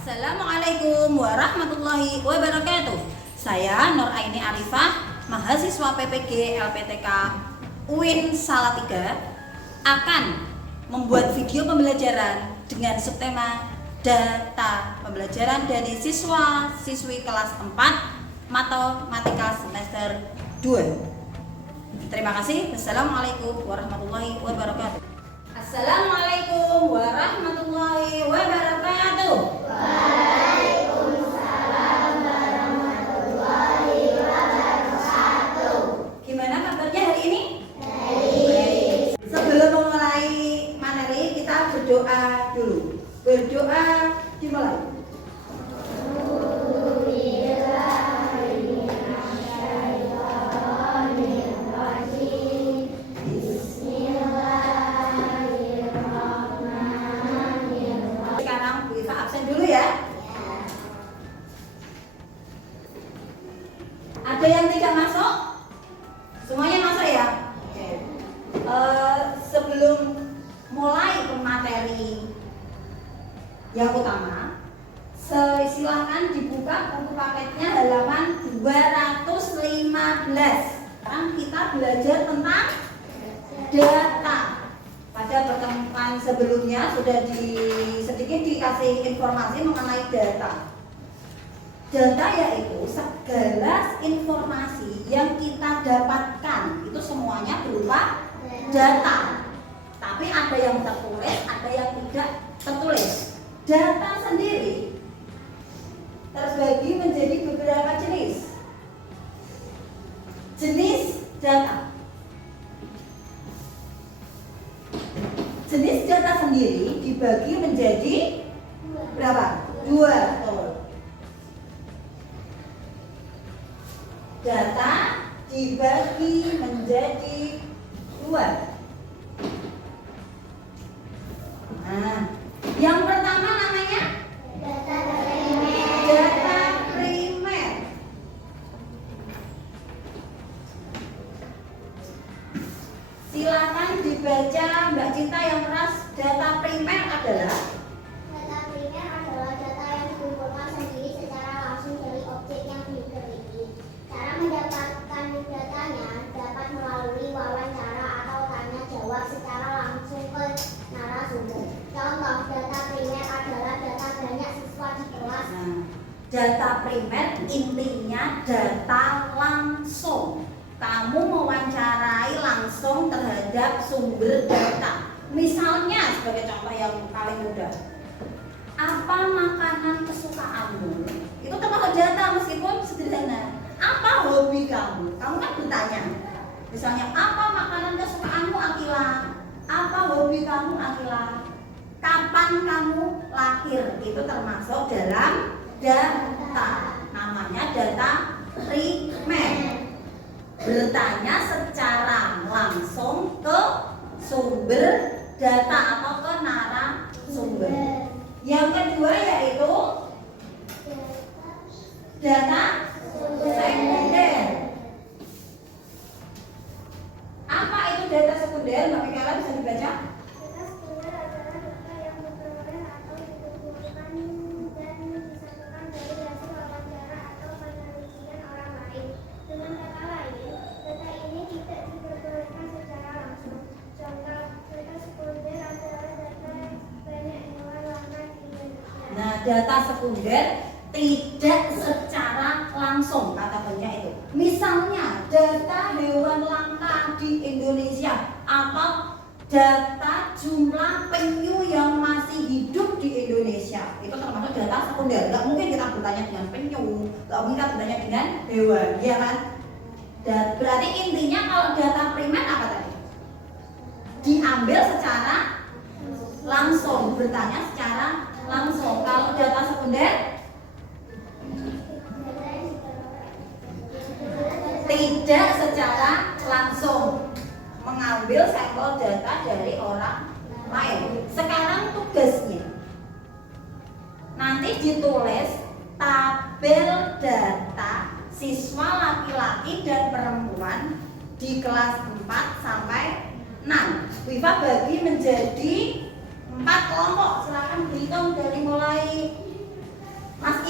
Assalamualaikum warahmatullahi wabarakatuh. Saya Nur Aini Arifah, mahasiswa PPG LPTK UIN Salatiga, akan membuat video pembelajaran dengan subtema data pembelajaran dari siswa-siswi kelas 4 Matematika semester 2. Terima kasih. Wassalamualaikum warahmatullahi wabarakatuh. Assalamualaikum warahmatullahi wabarakatuh. Waalaikumsalam warahmatullahi wabarakatuh. Gimana kabarnya hari ini? Baik. Sebelum memulai materi, kita berdoa dulu. Berdoa dimulai. Sekarang Bu Iva absen dulu ya. Ada yang tidak masuk? Semuanya masuk ya? Oke. Sebelum mulai ke materi yang utama, silakan dibuka buku paketnya halaman 215. Sekarang kita belajar tentang data. Pada pertemuan sebelumnya sudah sedikit dikasih informasi mengenai data. Data yaitu segala informasi yang kita dapatkan, itu semuanya berupa data. Tapi ada yang tertulis, ada yang tidak tertulis. Data sendiri terbagi menjadi beberapa jenis. Jenis data. Jenis data sendiri dibagi menjadi berapa? Dua. Data dibagi menjadi dua. Nah, yang pertama namanya Data primer. data primer. Silakan dibaca Mbak Cinta yang keras. Data primer adalah Data primer adalah data yang dikumpulkan sendiri secara langsung dari objek yang diteliti. Cara mendapatkan datanya dapat melalui wawancara atau tanya jawab secara langsung ke narasumber. Contoh data primer adalah data banyak siswa di kelas. Nah, data primer intinya data langsung. Kamu mewawancarai langsung terhadap sumber data. Misalnya sebagai contoh yang paling mudah, apa makanan kesukaanmu? Itu termasuk data meskipun sederhana. Apa hobi kamu? Kamu kan bertanya. Misalnya, apa makanan kesukaanmu Akila? Apa hobi kamu Akila? Kapan kamu lahir? Itu termasuk dalam data. Namanya data primer. Bertanya secara langsung ke sumber data atau ke narasumber. Yang kedua yaitu data sekunder. Apa itu data sekunder? Mbak Mikala bisa dibaca? Data sekunder adalah data yang diperoleh atau dikumpulkan dan disatukan dari hasil wawancara atau penelitian orang lain. Dengan kata lain, data ini tidak diperolehkan secara langsung. Contoh, data sekunder adalah data yang banyak hewan langka di Indonesia. Nah, data sekunder tidak secara langsung kata-katanya itu. Misalnya data hewan langka di Indonesia atau data jumlah penyu yang masih hidup di Indonesia, itu termasuk data sekunder. Gak mungkin kita bertanya dengan penyu, gak mungkin kita bertanya dengan hewan, ya kan? Dan berarti intinya kalau data primer apa tadi? Diambil secara langsung, bertanya secara langsung. Kalau data sekunder tidak secara langsung, mengambil sampel data dari orang lain. Sekarang tugasnya nanti ditulis tabel data siswa laki-laki dan perempuan di kelas 4 sampai 6. Wifa bagi menjadi 4 kelompok. Silakan berhitung dari mulai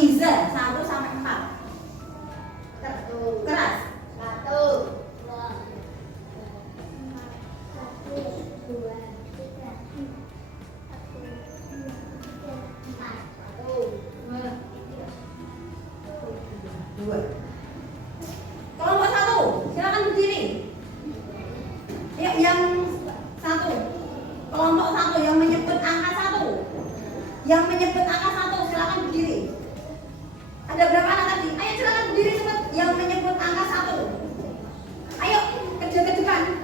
Iza 1 sampai 4. Keras. 2. Kelompok 1, silakan berdiri. Yuk, yang 1. Kelompok 1 yang menyebut angka 1. Yang menyebut angka 1 silakan berdiri. Ada berapa anak tadi? Ayo silakan berdiri cepat. Yang menyebut angka 1. Ayo kejar-kejaran.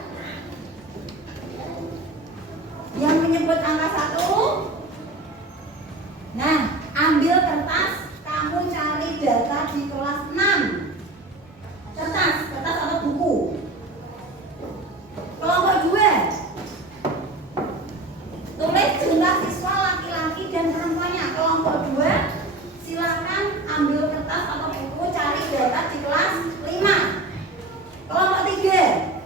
Yang menyebut angka 1. Nah, ambil kertas, kamu cari data di kelas 6. Kertas atau buku. Kelompok 2. Tulis jumlah siswa laki-laki dan perempuannya. Kelompok 2, silakan ambil kertas atau buku, cari data di kelas 5. Kelompok 3.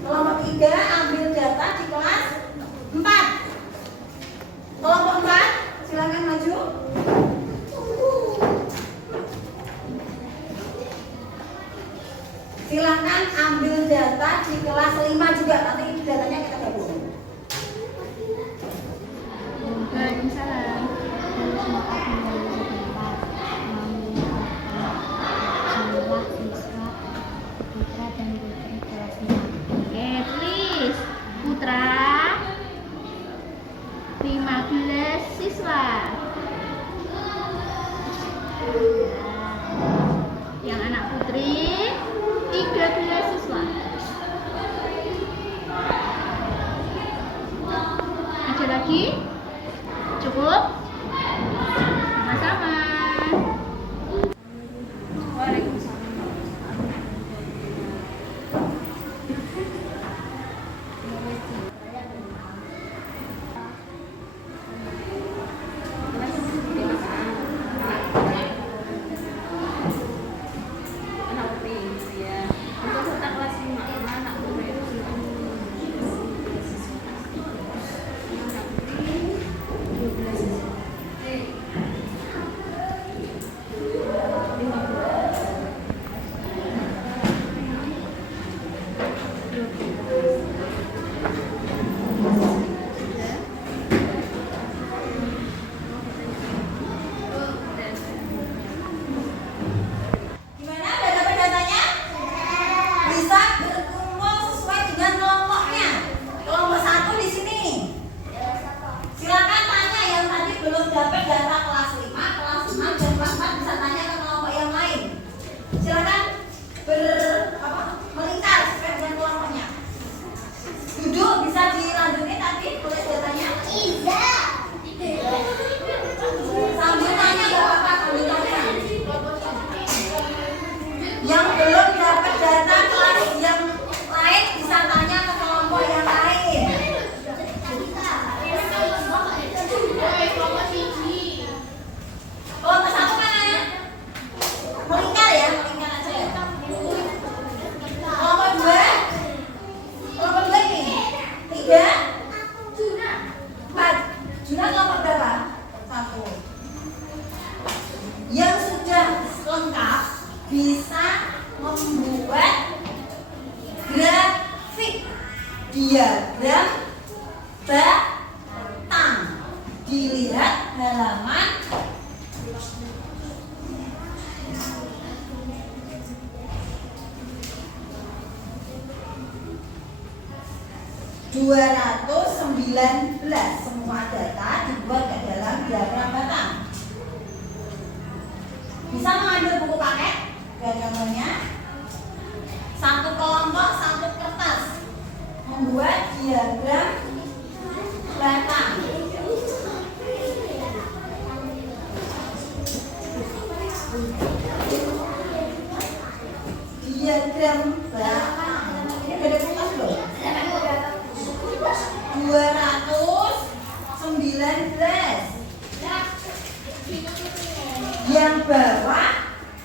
Kelompok 3 ambil data di kelas 4. Kelompok 4 silakan maju. Silakan ambil data di kelas 5 juga. Nanti ini datanya kita gabung. Waalaikumsalam. Jumlah siswa putra dan putri kelas 5. Oke, tulis putra 15 siswa. Yang anak putri 13 siswa. Ada lagi? Cukup? Sama-sama. Gimana? Udah dapat datanya? Bisa berkumpul sesuai dengan kelompoknya. Kelompok 1 di sini. Silakan tanya yang tadi belum dapat data kelas 5, kelas 6 dan kelas 4 bisa tanya ke kelompok yang lain. Silakan melingkar sesuai dengan kelompoknya. Duduk bisa dilanjutin tadi tulis datanya. Sambil tanya gak apa-apa, sambil tanya. Yang belum dapat data kelas yang lain bisa tanya ke kelompok yang lain. Kelompok 1 mana? Melingkar ya, melingkar aja ya. Kelompok 2. Kelompok 2 ini 3. 4. Juna kelompok berapa? 1. Yang sudah lengkap bisa membuat grafik diagram batang. Dilihat halaman 219. Semua data dibuat ke dalam diagram batang. Bisa mengambil buku paket dan gambarnya. Satu kelompok, satu kertas. Membuat diagram batang. Diagram batang. Ini udah ada kertas belum? 219. Yang bawah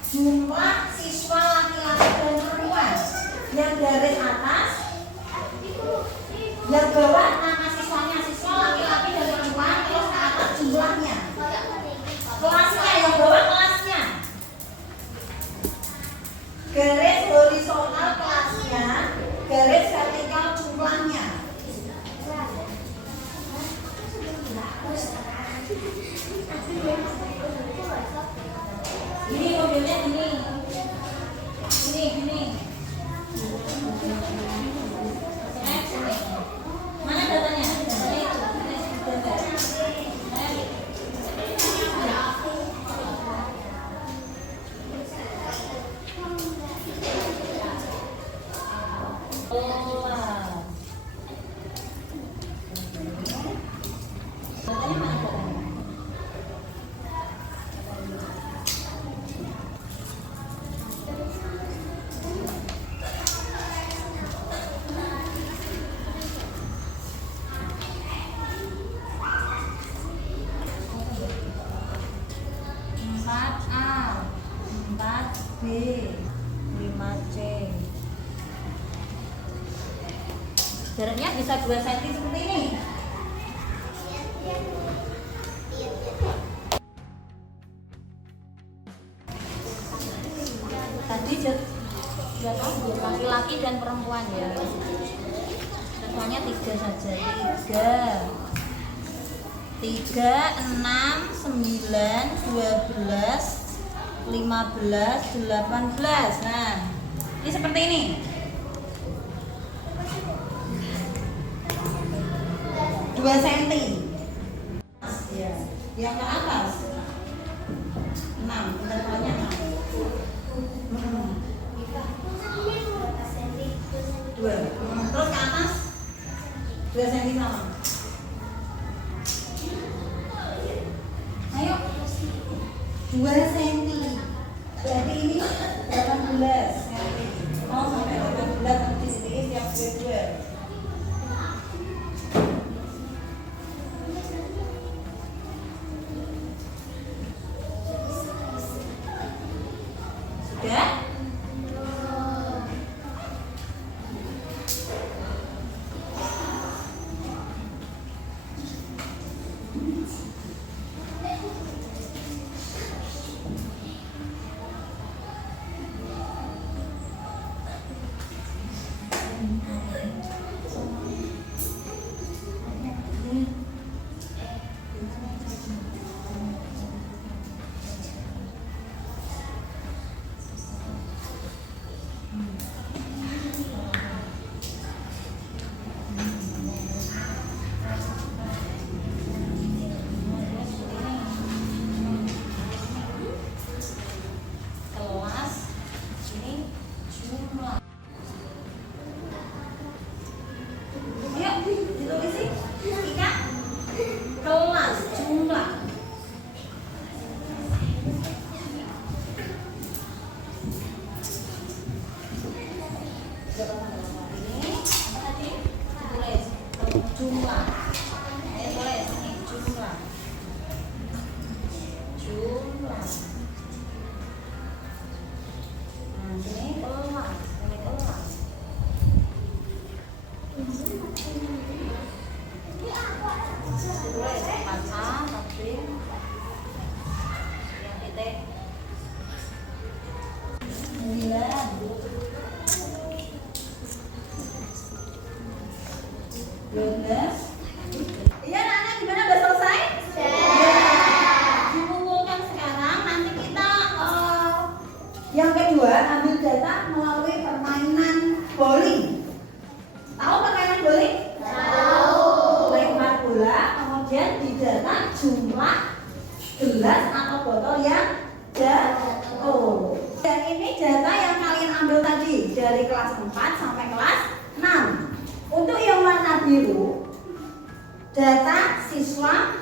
jumlah siswa laki-laki dan perempuan. Yang garis atas, yang bawah nama siswanya. Jaraknya bisa 2 cm seperti ini. Tadi laki-laki dan perempuan ya. Contohnya 3 saja. 3, 6, 9, 12, 15, 18. Nah, ini seperti ini. 2 cm. Ya, yang ke atas 6, intervalnya 6. 2. Terus ke atas 2 cm sama. Ayo. 2 cm. Berarti ini 18 cm. Mau sampai 18 nanti sini siap 2. Sudah? Jumlah. Boleh ini jumlah. Nah, ini kelas. Tulis baca tapi yang titik 9. 12. Iya anak-anak gimana, udah selesai? Sudah. Dikumpulkan sekarang, nanti kita yang kedua ambil data melalui permainan bowling. Tahu permainan bowling? Tahu. Lempar bola, kemudian didata jumlah gelas atau botol yang jatuh. Dan ini data yang kalian ambil tadi dari kelas 4 sampai kelas 6. Untuk yang warna biru, data siswa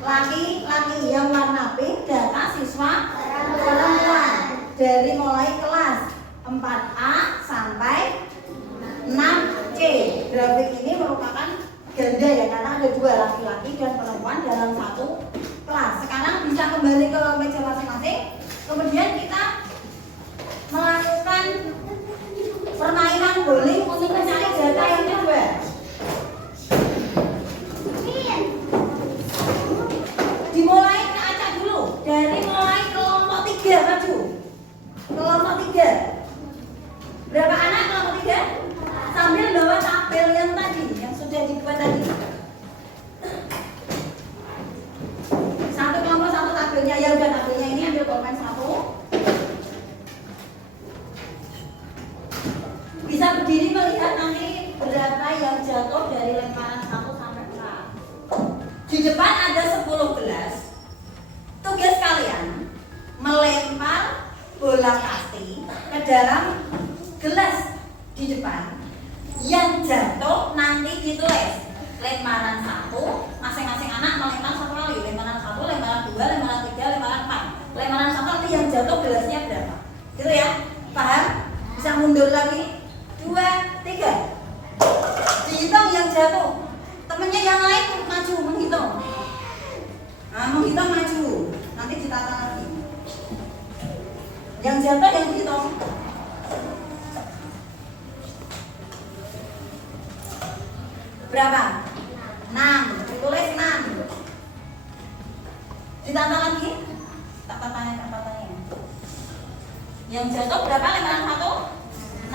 laki-laki. Yang warna pink, data siswa perempuan. Dari mulai kelas 4A sampai 6C. Grafik ini merupakan ganda ya, karena ada 2 laki-laki dan perempuan dalam satu kelas. Sekarang bisa kembali ke meja masing-masing. Kemudian kita melakukan permainan bowling untuk mencari data yang kedua. Dimulai kita acak dulu. Dari mulai kelompok 3 maju. Kelompok 3. Berapa anak kelompok 3? Sambil bawa tabel yang tadi, yang sudah dibuat tadi. Satu kelompok satu tabelnya. Ya udah, tabelnya ini ambil pulpen 1. Bisa berdiri melihat nanti berapa yang jatuh dari lemparan 1 sampai 4. Di depan ada 10 gelas. Tugas kalian melempar bola kasti ke dalam gelas di depan. Yang jatuh nanti ditulis lemparan 1. Masing-masing anak melempar 1 kali. Lemparan 1, lemparan 2, lemparan 3, lemparan 4. Lemparan 1 nanti yang jatuh gelasnya berapa. Gitu ya? Paham? Bisa mundur lagi. 2, 3. Dihitung yang jatuh. Temennya yang lain maju menghitung. Nah, menghitung maju. Nanti ditata lagi. Yang jatuh yang dihitung. Berapa? 6. Ditulis 6. Ditata lagi. Tak tatanya. Yang jatuh berapa lemparan 1? 6.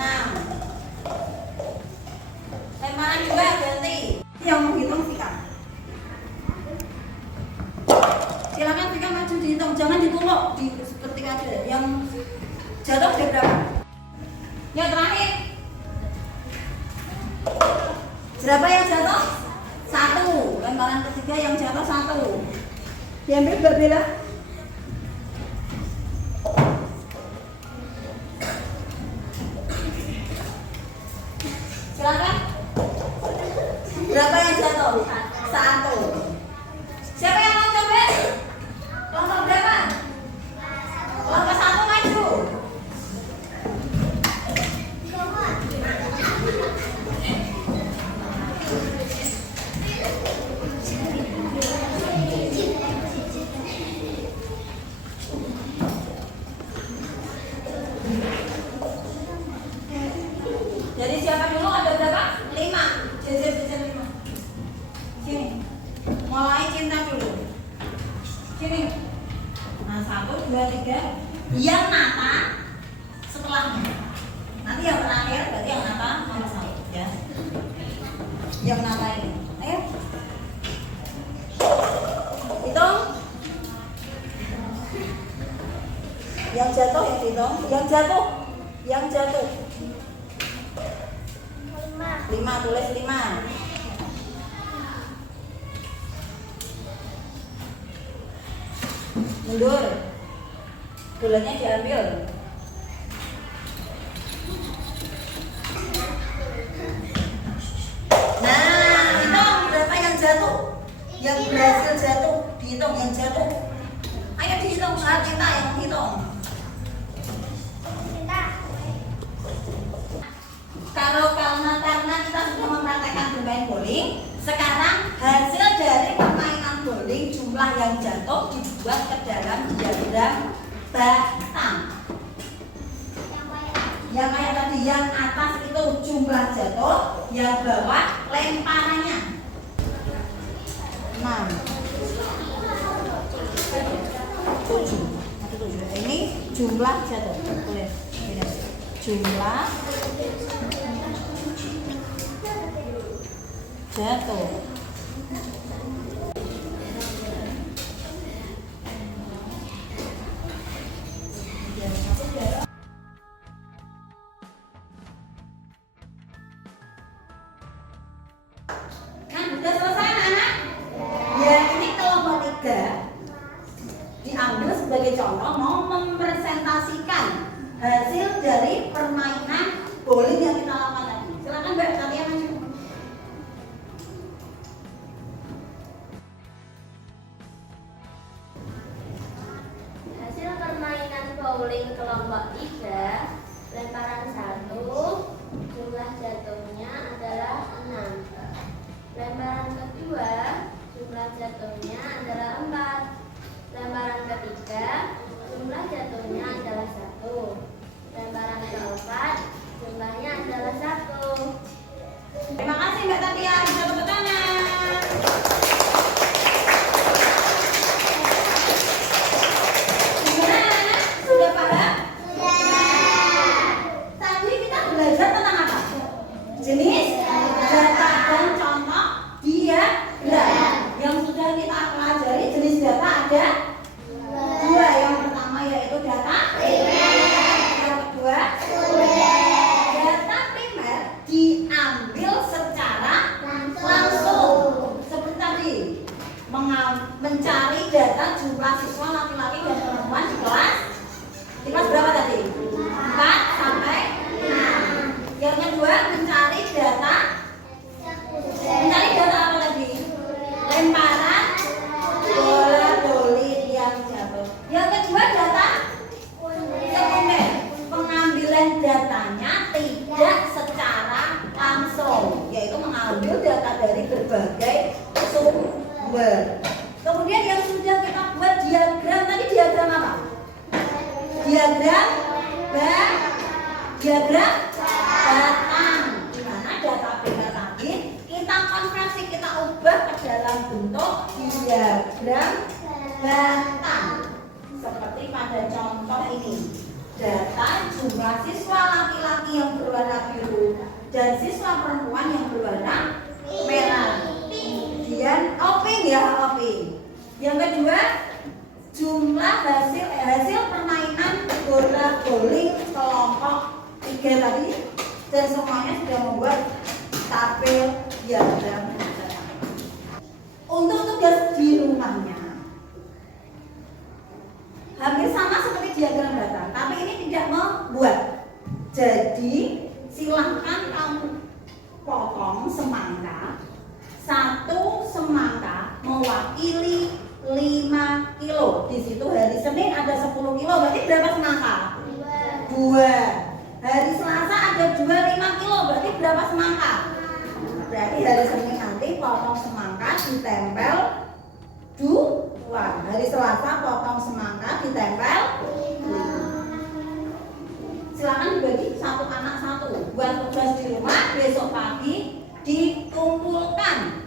Lemparan 2 ganti. Yang menghitung Vika. Silakan Vika maju dihitung, jangan ditunggu seperti aja. Yang jatuh ada berapa? Yang terakhir. Berapa yang jatuh? 1. Lemparan ketiga yang jatuh 1. Diambil Mbak Bella. Silakan. Berapa yang jatuh? 1. Siapa yang mau coba? Kelompok berapa? Kelompok 1 maju. Jadi siapa dulu ada berapa? 5. Jajar 5. Sini. Mulai cinta dulu. Sini. Nah, 1, 2, 3. Yang nata setelahnya. Nanti yang terakhir berarti yang nata nomor 1 ya. Yang nata ini. Ayo. Hitung. Yang jatuh yang hitung. Yang jatuh. 5, tulis 5. Mundur. Bulannya diambil. Nah, hitung berapa yang jatuh? Yang berhasil jatuh, dihitung yang jatuh. Ayo dihitung, saat kita yang hitung. Karena kita sudah mempraktekkan bermain bowling, sekarang hasil dari permainan bowling jumlah yang jatuh dibuat ke dalam diagram batang. Yang kayak tadi, yang atas itu jumlah jatuh, yang bawah lemparannya. 6, 7. Ini jumlah jatuh. Tulis. Ini jumlah jatuh. Kan udah selesai anak-anak? Ya, ini kelompok 3 diambil sebagai contoh mau mempresentasikan hasil dari permainan bowling yang kita lakukan tadi. Silakan Mbak, kalian maju. Hasil permainan bowling kelompok 3, lemparan 1, jumlah jatuhnya adalah 6. Lemparan kedua, jumlah jatuhnya adalah 4. Lemparan ketiga, jumlah jatuhnya adalah 1. Lemparan keempat, jumlahnya adalah 1. Terima kasih Mbak Tatia, bisa tepuk tangan. Gimana anak-anak? Sudah paham? Sudah. Tadi kita belajar tentang apa? Jenis data dan contoh diagram. Yang sudah kita pelajari jenis data ada 2. Yang pertama yaitu data primer. Yang kedua data primer diambil secara langsung. Seperti tadi mencari data jumlah siswa laki-laki dan perempuan di kelas berapa tadi? 4 sampai 6. Yang kedua mencari data apa tadi? Lemparan bola bowling yang jatuh. Yang kedua data sekunder, pengambilan datanya tidak secara langsung, yaitu mengambil data dari berbagai sumber. Kemudian yang sudah kita buat diagram tadi, diagram apa? Diagram batang, di mana data primer tadi kita konversi dalam bentuk diagram batang. Seperti pada contoh ini. Data jumlah siswa laki-laki yang berwarna biru dan siswa perempuan yang berwarna merah. Kemudian oping ya, oping. Yang kedua, jumlah hasil permainan bola bowling kelompok 3 tadi, dan semuanya sudah membuat tabel diagram batang. Untuk tugas di rumahnya hampir sama seperti diagram batang, tapi ini tidak membuat. Jadi silahkan kamu potong semangka. Satu semangka mewakili 5 kilo. Di situ hari Senin ada 10 kilo, berarti berapa semangka? 2. Hari Selasa ada 5 kilo, berarti berapa semangka? Berarti hari Senin nanti potong semangka ditempel 2. Hari Selasa potong semangka ditempel 5. Silakan dibagi satu anak satu. Buat tugas di rumah besok pagi dikumpulkan.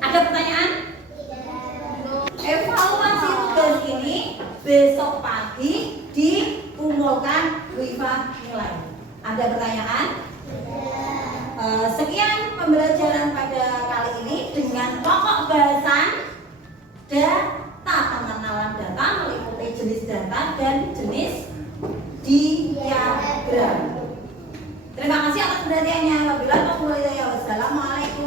Ada pertanyaan? Evaluasi tugas ini besok pagi dikumpulkan WIFA nilai. Ada pertanyaan? Sekian pembelajaran pada kali ini dengan pokok bahasan data, pengenalan data meliputi jenis data dan jenis diagram. Terima kasih atas perhatiannya. Wabillahi taufiq wal hidayah. Wassalamualaikum